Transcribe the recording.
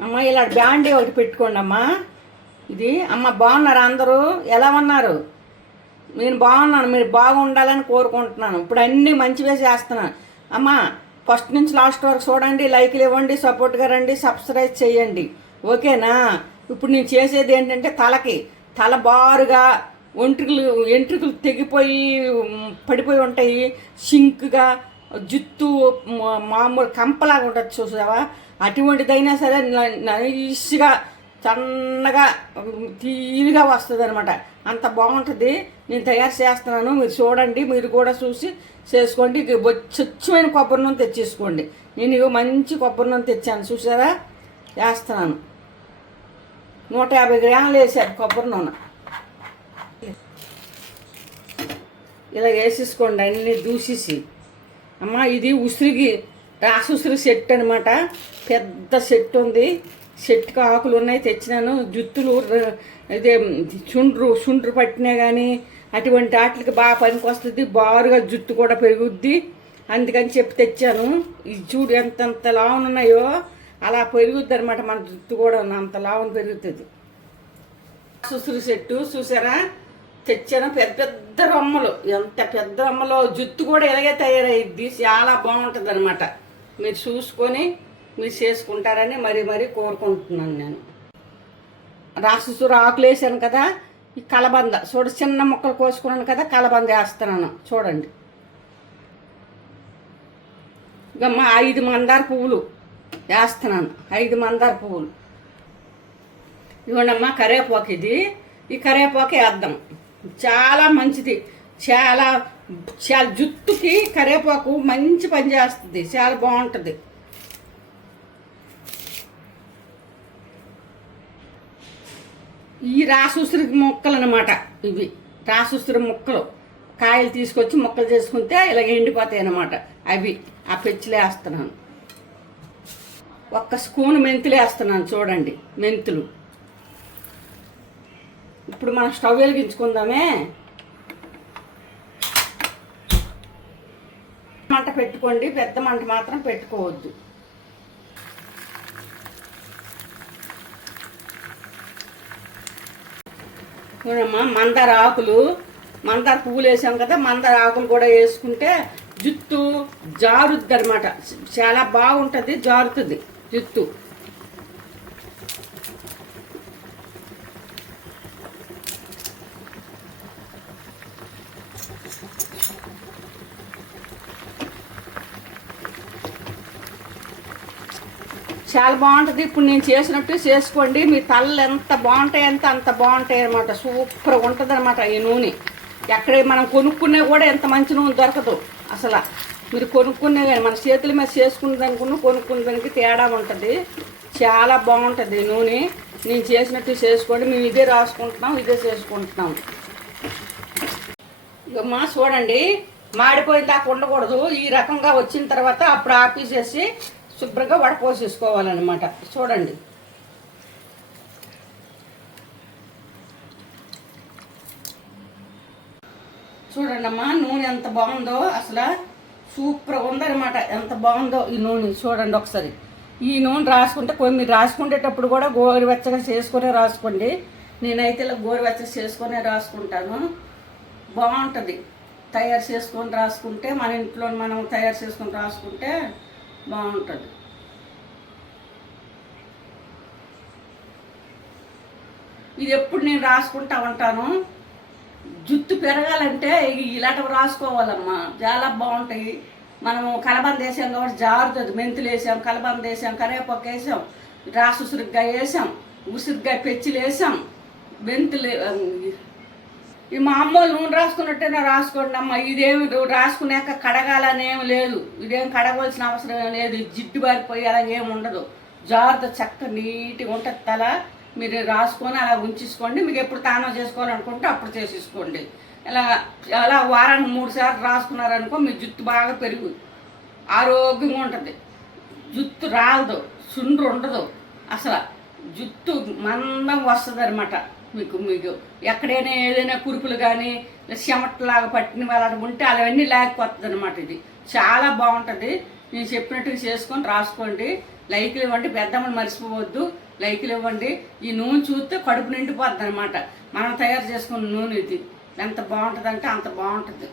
అమ్మ ఇలా బ్యాండీ ఒకటి పెట్టుకోండి అమ్మా ఇది అమ్మ బాగున్నారు అందరూ. ఎలా ఉన్నారు? నేను బాగున్నాను మీరు బాగుండాలని కోరుకుంటున్నాను. ఇప్పుడు అన్నీ మంచివే చేస్తున్నాను అమ్మ ఫస్ట్ నుంచి లాస్ట్ వరకు చూడండి లైక్లు ఇవ్వండి సపోర్ట్గా రండి సబ్స్క్రైబ్ చేయండి. ఓకేనా? ఇప్పుడు నేను చేసేది ఏంటంటే తలకి. తల బారుగా ఒంట్రుకలు ఎంట్రుకలు తెగిపోయి పడిపోయి ఉంటాయి. సింక్గా జుత్తు మా- మామూలు కంపలాగా ఉంటుంది చూసావా? అటువంటిదైనా సరే నైస్గా సన్నగా తీరుగా వస్తుంది అనమాట అంత బాగుంటుంది. నేను తయారు చేస్తున్నాను. మీరు చూడండి. మీరు కూడా చూసి చేసుకోండి. స్వచ్ఛమైన కొబ్బరి నూనె తెచ్చేసుకోండి. నేను ఇక మంచి కొబ్బరి నూనె తెచ్చాను. చూసారా? వేస్తున్నాను. నూట యాభై గ్రాములు వేసారు కొబ్బరి నూనె. ఇలా వేసేసుకోండి. అన్నీ దూసేసి. అమ్మ ఇది ఉసిరికి రాసి ఉసిరి సెట్ అనమాట పెద్ద సెట్ ఉంది. సెట్కి ఆకులు ఉన్నాయి తెచ్చినాను. జుత్తులు ఇదే చుండ్రు చుండ్రు పట్టినా కానీ అటువంటి వాటికి బాగా పనికి వస్తుంది. బారుగా జుట్టు కూడా పెరుగుద్ది. అందుకని చెప్పి తెచ్చాను. ఇది చూడు ఎంతంత ఎంత ఉన్నాయో అలా పెరుగుద్ది అనమాట మన జుట్టు కూడా అంత లావును పెరుగుతుంది. సుసురు చెట్టు చూసారా? తెచ్చాను. పెద్ద పెద్ద రొమ్మలు. ఎంత పెద్ద రొమ్మలో జుత్తు కూడా ఇలాగే తయారయ్యిద్ది చాలా బాగుంటుంది అనమాట మీరు చూసుకొని మీరు చేసుకుంటారని మరీ మరీ కోరుకుంటున్నాను నేను. రాసుసురు ఆకులు వేసాను కదా ఈ కలబంద. చూడ చిన్న ముక్కలు కోసుకున్నాను కదా కలబంద వేస్తున్నాను. చూడండి. ఇక ఐదు మందార పువ్వులు వేస్తున్నాను. ఐదు మందార పువ్వులు. ఇవ్వండమ్మా కరేపాకు ఇది. ఈ కరేపాకు వేద్దాం. చాలా మంచిది. చాలా చాలా జుట్టుకి కరివేపాకు మంచి పని చేస్తుంది. చాలా బాగుంటుంది. ఈ రాసుసిరి మొక్కలు అనమాట ఇవి. రాసుసిరి మొక్కలు. కాయలు తీసుకొచ్చి మొక్కలు చేసుకుంటే ఇలా ఎండిపోతాయి అన్నమాట అవి ఆ పెచ్చులు వేస్తున్నాను. ఒక్క స్పూన్ మెంతులు వేస్తున్నాను చూడండి. మెంతులు. ఇప్పుడు మనం స్టవ్ వెలిగించుకుందామే. మంట పెట్టుకోండి పెద్ద మంట మాత్రం పెట్టుకోవద్దు. చూడమ్మా మందార ఆకులు మందార పువ్వులు వేసాం కదా మందార ఆకులు కూడా వేసుకుంటే జుట్టు జారుద్ది అనమాట చాలా బాగుంటుంది జారుతుంది జుట్టు చాలా బాగుంటుంది. ఇప్పుడు నేను చేసినట్టు చేసుకోండి. మీ తలలు ఎంత బాగుంటాయి అంత అంత బాగుంటాయి అనమాట సూపర్ ఉంటుంది అనమాట ఈ నూనె. ఎక్కడ మనం కొనుక్కునే కూడా ఎంత మంచి నూనె దొరకదు. అసలు మీరు కొనుక్కునే కానీ మన చేతుల మీద చేసుకునే దానికి కొనుక్కునే దానికి తేడా ఉంటుంది. చాలా బాగుంటుంది ఈ నూనె. నేను చేసినట్టు చేసుకోండి. మేము ఇదే రాసుకుంటున్నాం ఇదే చేసుకుంటున్నాం. ఇక మా చూడండి. మాడిపోయిన దాకా ఉండకూడదు. ఈ రకంగా వచ్చిన తర్వాత అప్పుడు ఆపేసేసి శుభ్రంగా వడపోసేసుకోవాలన్నమాట చూడండి చూడండి. అమ్మా నూనె ఎంత బాగుందో అసలు సూపర్ ఉందన్నమాట. ఎంత బాగుందో ఈ నూనె. చూడండి ఒకసారి. ఈ నూనె రాసుకుంటే కొన్ని మీరు రాసుకునేటప్పుడు కూడా గోరువెచ్చగా చేసుకునే రాసుకోండి. నేనైతే ఇలా గోరువెచ్చగా చేసుకునే రాసుకుంటాను. బాగుంటుంది. తయారు చేసుకొని రాసుకుంటే మన ఇంట్లో మనం తయారు చేసుకొని రాసుకుంటే బాగుంటుంది. ఇది ఎప్పుడు నేను రాసుకుంటా ఉంటాను. జుట్టు పెరగాలంటే ఇలాంటివి రాసుకోవాలమ్మా. చాలా బాగుంటాయి. మనము కలబంద వేసాం కాబట్టి జారుతుంది. మెంతులు వేసాం కలబంద వేసాం కరివేపాకు వేసాం రాసు ఉసిరిగ్గా వేసాం ఉసిరిగ్గా పెచ్చిలు వేసాం మెంతులు ఈ అమ్మోళ్ళు నూనె రాసుకున్నట్టేనా రాసుకోండి అమ్మ. ఇదేమి రాసుకున్నాక కడగాలని ఏమి లేదు. ఇదేం కడగవలసిన అవసరం లేదు. జిడ్డు బారిపోయి అలా ఏమి ఉండదు. జాగ్రత్త చక్క నీట్గా ఉంటుంది తల. మీరు రాసుకొని అలా ఉంచేసుకోండి. మీకు ఎప్పుడు తానం చేసుకోవాలనుకుంటే అప్పుడు చేసేసుకోండి. ఇలా అలా వారానికి మూడు సార్లు రాసుకున్నారనుకో మీ జుట్టు బాగా పెరుగు. ఆరోగ్యంగా ఉంటుంది. జుట్టు రాలదు. సుండ్రు ఉండదు. అసలు జుట్టు మందం వస్తుంది అనమాట మీకు మీకు ఎక్కడైనా ఏదైనా కురుపులు కానీ చెమటలాగా పట్టిన వాళ్ళ ఉంటే అవన్నీ లేకపోతుంది అనమాట ఇది. చాలా బాగుంటుంది. నేను చెప్పినట్టుగా చేసుకొని రాసుకోండి. లైక్లు ఇవ్వండి. పెద్దమ్మని మర్చిపోవద్దు. లైక్లు ఇవ్వండి. ఈ నూనె చూస్తే కడుపు నిండిపోద్ది అనమాట మనం తయారు చేసుకున్న నూనె ఇది. ఎంత బాగుంటుందంటే అంత బాగుంటుంది.